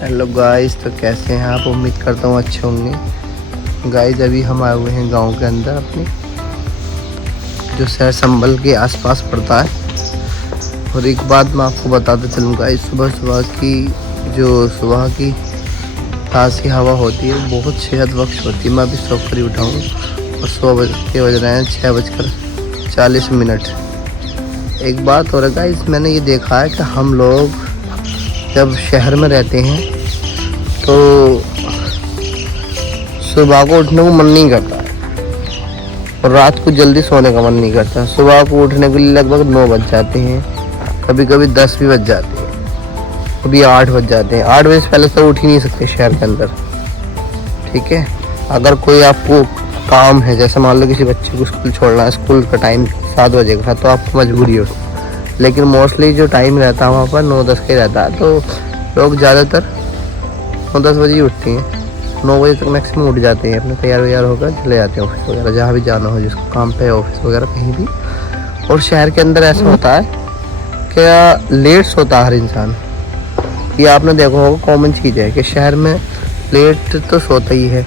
Hello guys, तो कैसे हैं आप? उम्मीद करता हूँ अच्छे होंगे। गाइस अभी हम आए हुए हैं गांव के अंदर अपने, जो शहर संभल के आसपास पड़ता है। और एक बात मैं आपको बताता चलूँ गाइस, सुबह की ताज़ी हवा होती है, बहुत सेहत बख्श होती है। मैं अभी सो कर ही उठा हूँ और 6 बज रहे हैं, 6:40। एक बात और है गाइस, मैंने ये देखा है कि हम लोग जब शहर में रहते हैं तो सुबह को उठने को मन नहीं करता है और रात को जल्दी सोने का मन नहीं करता। सुबह को उठने के लिए लगभग 9 बज जाते हैं, कभी कभी 10 भी बज जाते हैं, कभी 8 बज जाते हैं। 8 बजे से पहले तो उठ ही नहीं सकते शहर के अंदर, ठीक है। अगर कोई आपको काम है, जैसे मान लो किसी बच्चे को स्कूल छोड़ना है, स्कूल का टाइम 7 बजे का, तो आपको मजबूरी हो। लेकिन मोस्टली जो टाइम रहता है वहाँ पर 9-10 का ही रहता है, तो लोग ज़्यादातर 9-10 बजे ही उठती हैं। 9 बजे तक मैक्सिमम उठ जाते हैं, अपने तैयार होकर चले जाते हैं ऑफिस वगैरह, जहाँ भी जाना हो, जिसको काम पे ऑफिस वगैरह कहीं भी। और शहर के अंदर ऐसा होता है कि लेट सोता है हर इंसान। ये आपने देखा होगा, कॉमन चीज़ है कि शहर में लेट तो सोता ही है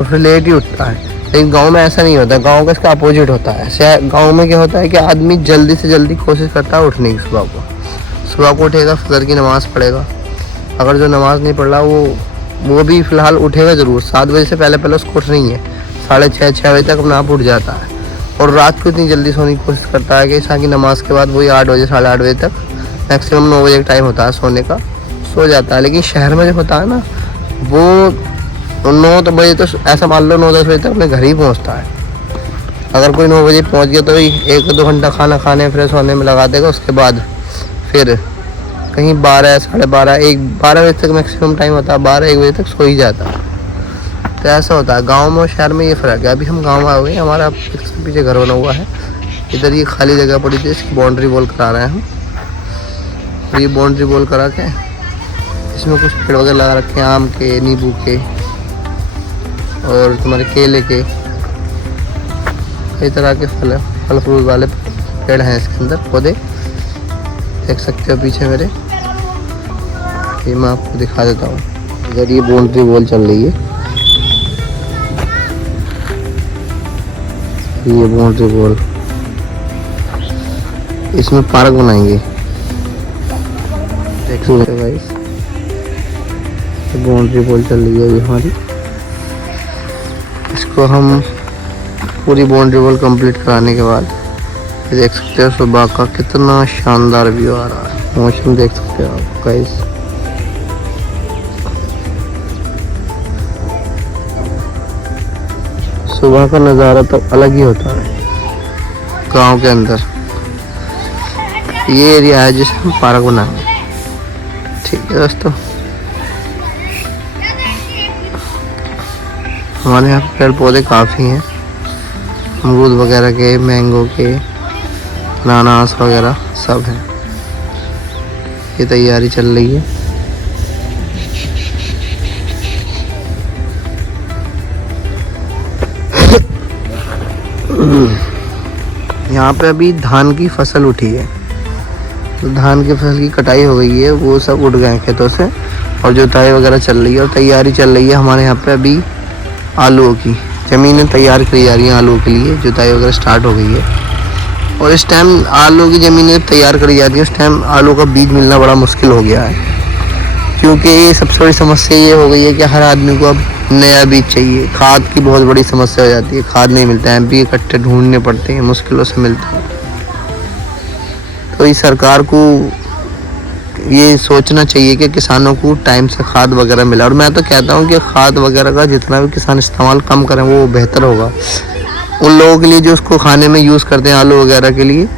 और फिर लेट ही उठता है। लेकिन गांव में ऐसा नहीं होता, गांव का इसका अपोजिट होता है। गांव में क्या होता है कि आदमी जल्दी से जल्दी कोशिश करता है उठने की। सुबह को उठेगा, फजर की नमाज़ पढ़ेगा। अगर जो नमाज़ नहीं पढ़ रहा वो भी फ़िलहाल उठेगा ज़रूर। 7 बजे से पहले उसको उठ नहीं है, 6:30 बजे तक अपने आप उठ जाता है। और रात को इतनी जल्दी सोने की कोशिश करता है कि ईशा की नमाज़ के बाद वही 8 बजे 8:30 बजे तक, मैक्सिमम 9 बजे का टाइम होता है सोने का, सो जाता है। लेकिन शहर में जो होता है ना, वो 9 बजे तो ऐसा मान लो 9-10 बजे तक अपने घर ही पहुंचता है। अगर कोई 9 बजे पहुंच गया तो 1-2 घंटा खाना खाने फ्रेश होने में लगा देगा। उसके बाद फिर कहीं 12, 12:30, 12 बजे तक मैक्सिमम टाइम होता है, 12-1 बजे तक सो ही जाता है। तो ऐसा होता है गांव में और शहर में, ये फ़र्क है। अभी हम गाँव आए हुए हैं, हमारा इसके पीछे घर बना हुआ है। इधर ये खाली जगह पड़ी थी, इसकी बाउंड्री वॉल करा रहे हैं हम। और ये बाउंड्री वॉल करा के इसमें कुछ पेड़ वगैरह लगा रखे हैं, आम के, नींबू के और तुम्हारे केले के, कई तरह के फल फ्रूट वाले पेड़ हैं इसके अंदर, पौधे देख सकते हो पीछे मेरे। ये मैं आपको दिखा देता हूँ। इधर ये बाउंड्री वॉल चल रही है, ये बाउंड्री वॉल, इसमें पार्क बनाएंगे, देख सकते हो गाइस। बाउंड्री वॉल चल रही है हमारी, इसको हम पूरी बाउंड्री वॉल कंप्लीट कराने के बाद देख सकते हो सुबह का कितना शानदार व्यू आ रहा है। मौसम देख सकते हो आप गाइस। सुबह का नज़ारा तो अलग ही होता है गांव के अंदर। ये एरिया है जिसे हम पार्क बनाएंगे, ठीक है दोस्तों। हमारे यहाँ पेड़ पौधे काफ़ी हैं, अमरूद वगैरह के, मैंगो के, अनानास वगैरह सब हैं। ये तैयारी चल रही है। यहाँ पे अभी धान की फसल उठी है, तो धान की फसल की कटाई हो गई है, वो सब उठ गए हैं खेतों से और जुताई वगैरह चल रही है। और तैयारी चल रही है हमारे यहाँ पे अभी आलूओं की, ज़मीनें तैयार करी जा रही हैं आलूओं के लिए, जुताई वगैरह स्टार्ट हो गई है। और इस टाइम आलू की ज़मीनें तैयार करी जाती हैं, उस टाइम आलू का बीज मिलना बड़ा मुश्किल हो गया है, क्योंकि सबसे बड़ी समस्या ये हो गई है कि हर आदमी को अब नया बीज चाहिए। खाद की बहुत बड़ी समस्या हो जाती है, खाद नहीं मिलता है, एमपी के कट्टे ढूंढने पड़ते हैं, मुश्किलों से मिलते हैं। तो इस सरकार को ये सोचना चाहिए कि किसानों को टाइम से खाद वगैरह मिला। और मैं तो कहता हूँ कि खाद वगैरह का जितना भी किसान इस्तेमाल कम करें वो बेहतर होगा उन लोगों के लिए जो उसको खाने में यूज़ करते हैं आलू वगैरह के लिए।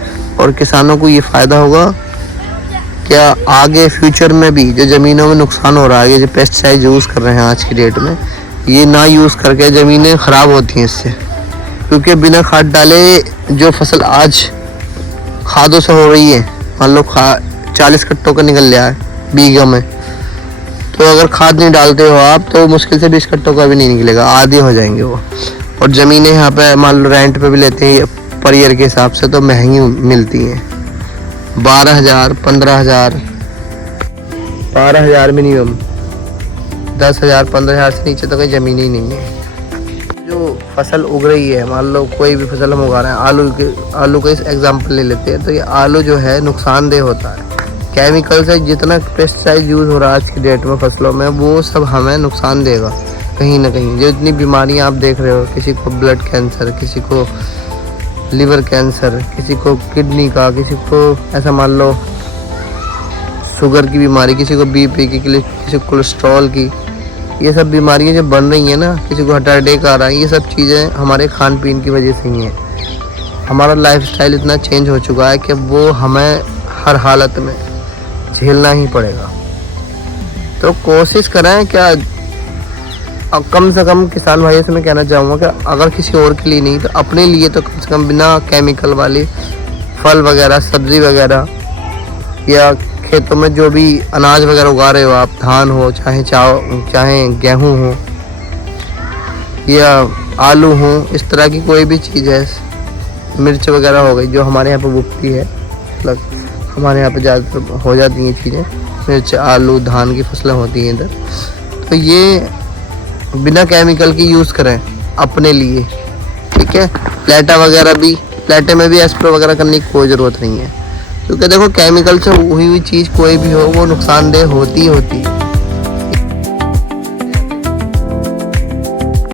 और किसानों को ये फ़ायदा होगा क्या आगे फ्यूचर में भी जो ज़मीनों में नुकसान हो रहा है, ये जो पेस्टिसाइड यूज़ कर रहे हैं आज की डेट में, ये ना यूज़ करके ज़मीनें ख़राब होती हैं इससे। क्योंकि बिना खाद डाले जो फसल आज खादों से हो रही है, मान लो 40 कट्टों का निकल गया है बीघा में, तो अगर खाद नहीं डालते हो आप तो मुश्किल से 20 कट्टों का भी नहीं निकलेगा, आधे हो जाएंगे वो। और ज़मीनें यहाँ पे मान लो रेंट पे भी लेते हैं पर ईयर के हिसाब से, तो महंगी मिलती हैं। 12,000, 15,000, 12,000 मिनिमम 10,000 15,000 से नीचे तो कोई ज़मीन ही नहीं है। जो फसल उग रही है, मान लो कोई भी फसल हम उगा रहे हैं, आलू का इस एग्जाम्पल ले लेते हैं, तो ये आलू जो है नुकसानदेह होता है। केमिकल से जितना पेस्टिसाइड यूज़ हो रहा है आज की डेट में फसलों में, वो सब हमें नुकसान देगा कहीं ना कहीं। जो इतनी बीमारियां आप देख रहे हो, किसी को ब्लड कैंसर, किसी को लिवर कैंसर, किसी को किडनी का, किसी को ऐसा मान लो शुगर की बीमारी, किसी को बीपी की, किसी को कोलेस्ट्रॉल की, ये सब बीमारियां जो बन रही हैं ना, किसी को हार्ट अटैक आ रहा है, ये सब चीज़ें हमारे खान पीन की वजह से ही हैं। हमारा लाइफस्टाइल इतना चेंज हो चुका है कि वो हमें हर हालत में झेलना ही पड़ेगा। तो कोशिश करें क्या, कम से कम किसान भाइयों से मैं कहना चाहूँगा कि अगर किसी और के लिए नहीं तो अपने लिए तो कम से कम बिना केमिकल वाली फल वगैरह, सब्ज़ी वगैरह, या खेतों में जो भी अनाज वगैरह उगा रहे हो आप, धान हो चाहे गेहूँ हो या आलू हो, इस तरह की कोई भी चीज़ है, मिर्च वगैरह हो गई जो हमारे यहाँ पर उगती है, मतलब हमारे यहाँ पे ज़्यादातर हो जाती हैं चीज़ें, मिर्च, आलू, धान की फसलें होती हैं इधर। तो ये बिना केमिकल की यूज़ करें अपने लिए, ठीक है। प्लेटे में भी स्प्रे वगैरह करने की कोई ज़रूरत नहीं है, क्योंकि देखो केमिकल से हुई चीज़ कोई भी हो वो नुकसानदेह होती है।